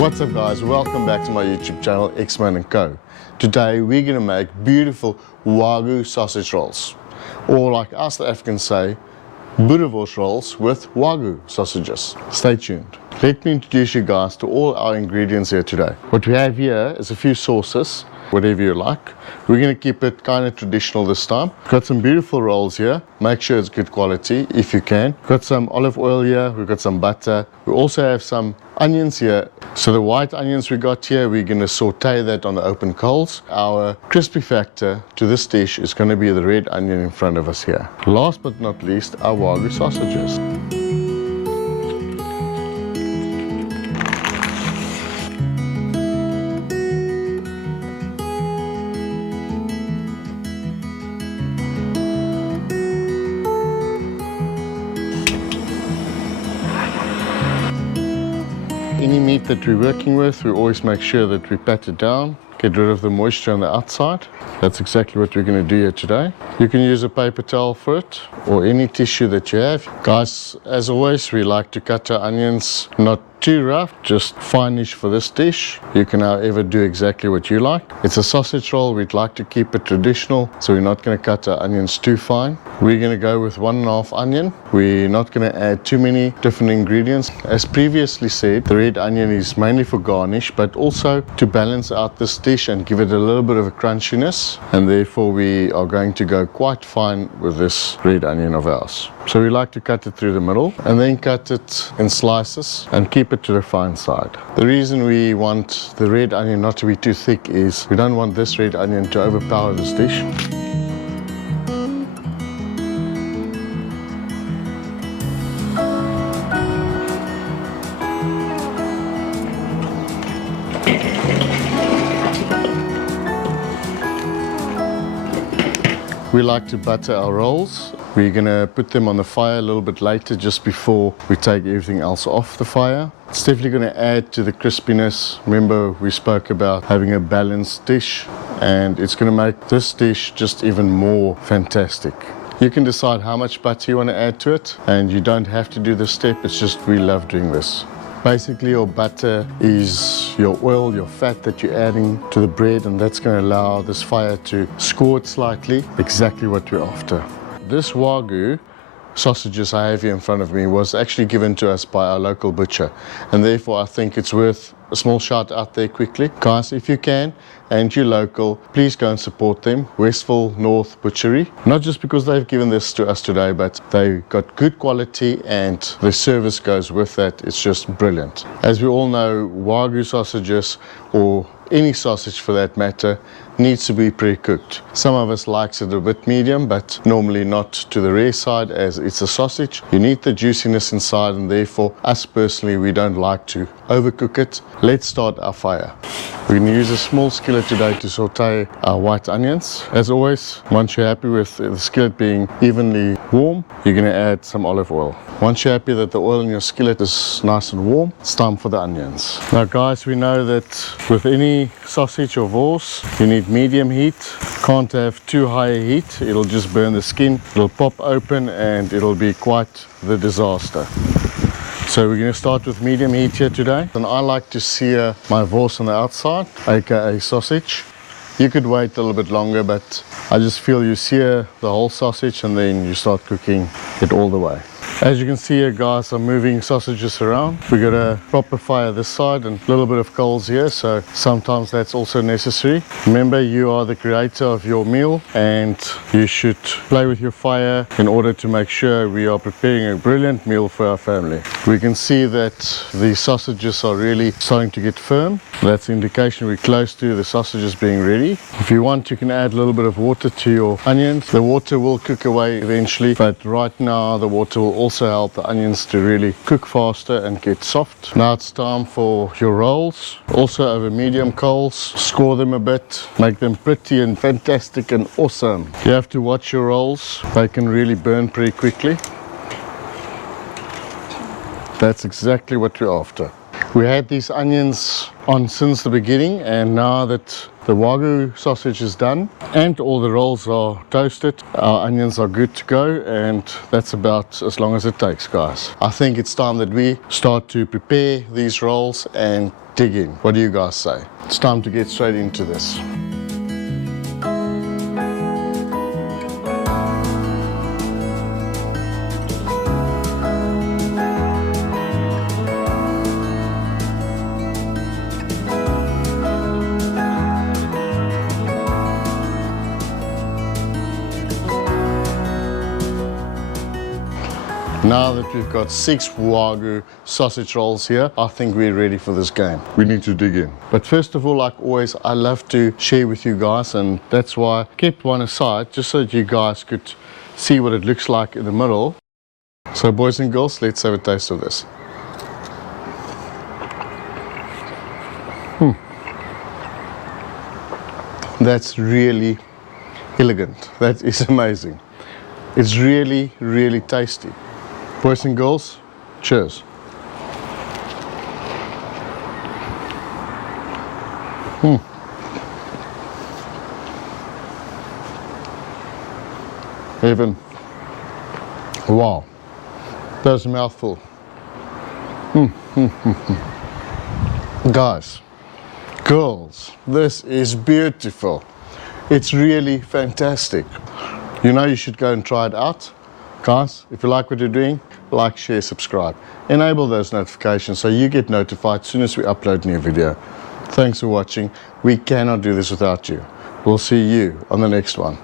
What's up guys, welcome back to my YouTube channel Xman Co. Today we're going to make beautiful Wagyu sausage rolls, or like us the Africans say, boerewors rolls with Wagyu sausages. Stay tuned. Let me introduce you guys to all our ingredients here today. What we have here is a few sauces, whatever you like. We're going to keep it kind of traditional this time. Got some beautiful rolls here. Make sure it's good quality if you can. Got some olive oil here. We've got some butter. We also have some onions here. So the white onions we got here, we're going to saute that on the open coals. Our crispy factor to this dish is going to be the red onion in front of us here. Last but not least, our Wagyu sausages. Any meat that we're working with, we always make sure that we pat it down, get rid of the moisture on the outside. That's exactly what we're going to do here today. You can use a paper towel for it, or any tissue that you have. Guys, as always, we like to cut our onions not too rough, just fine-ish for this dish. You can however do exactly what you like. It's a sausage roll, we'd like to keep it traditional, so we're not going to cut our onions too fine. We're going to go with 1.5 onion. We're not going to add too many different ingredients. As previously said, the red onion is mainly for garnish, but also to balance out this dish and give it a little bit of a crunchiness, and therefore we are going to go quite fine with this red onion of ours. So we like to cut it through the middle and then cut it in slices and keep it to the fine side. The reason we want the red onion not to be too thick is we don't want this red onion to overpower this dish. We like to butter our rolls. We're going to put them on the fire a little bit later, just before we take everything else off the fire. It's definitely going to add to the crispiness. Remember, we spoke about having a balanced dish, and it's going to make this dish just even more fantastic. You can decide how much butter you want to add to it, and you don't have to do this step. It's just we love doing this. Basically, your butter is your oil, your fat that you're adding to the bread, and that's going to allow this fire to score it slightly, exactly what we're after. This Wagyu sausages I have here in front of me was actually given to us by our local butcher, and therefore I think it's worth a small shout out there quickly. Guys, if you can and you're local, please go and support them. Westville North Butchery. Not just because they've given this to us today, but they got good quality and the service goes with that. It's just brilliant. As we all know, Wagyu sausages, or any sausage for that matter, needs to be pre-cooked. Some of us likes it a bit medium, but normally not to the rare side, as it's a sausage. You need the juiciness inside, and therefore us personally, we don't like to overcook it. Let's start our fire. We're going to use a small skillet today to saute our white onions. As always, once you're happy with the skillet being evenly warm, you're going to add some olive oil. Once you're happy that the oil in your skillet is nice and warm, it's time for the onions. Now guys, we know that with any sausage or wors, you need medium heat. Can't have too high a heat, it'll just burn the skin, it'll pop open, and it'll be quite the disaster. So we're going to start with medium heat here today. And I like to sear my wors on the outside, aka sausage. You could wait a little bit longer, but I just feel you sear the whole sausage and then you start cooking it all the way. As you can see here, guys, I'm moving sausages around. We've got a proper fire this side and a little bit of coals here, so sometimes that's also necessary. Remember, you are the creator of your meal, and you should play with your fire in order to make sure we are preparing a brilliant meal for our family. We can see that the sausages are really starting to get firm. That's the indication we're close to the sausages being ready. If you want, you can add a little bit of water to your onions. The water will cook away eventually, but right now the water will also help the onions to really cook faster and get soft. Now it's time for your rolls, also over medium coals. Score them a bit, make them pretty and fantastic and awesome. You have to watch your rolls, they can really burn pretty quickly. That's exactly what we're after. We had these onions on since the beginning, and now that the Wagyu sausage is done and all the rolls are toasted, our onions are good to go, and that's about as long as it takes, guys. I think it's time that we start to prepare these rolls and dig in. What do you guys say? It's time to get straight into this. Now that we've got 6 Wagyu sausage rolls here, I think we're ready for this game. We need to dig in. But first of all, like always, I love to share with you guys, and that's why I kept one aside, just so that you guys could see what it looks like in the middle. So boys and girls, let's have a taste of this. That's really elegant. That is amazing. It's really, really tasty. Boys and girls, cheers. Even, wow, that's a mouthful. Guys, girls, this is beautiful. It's really fantastic. You know, you should go and try it out. Guys, if you like what you're doing, like, share, subscribe. Enable those notifications so you get notified as soon as we upload a new video. Thanks for watching. We cannot do this without you. We'll see you on the next one.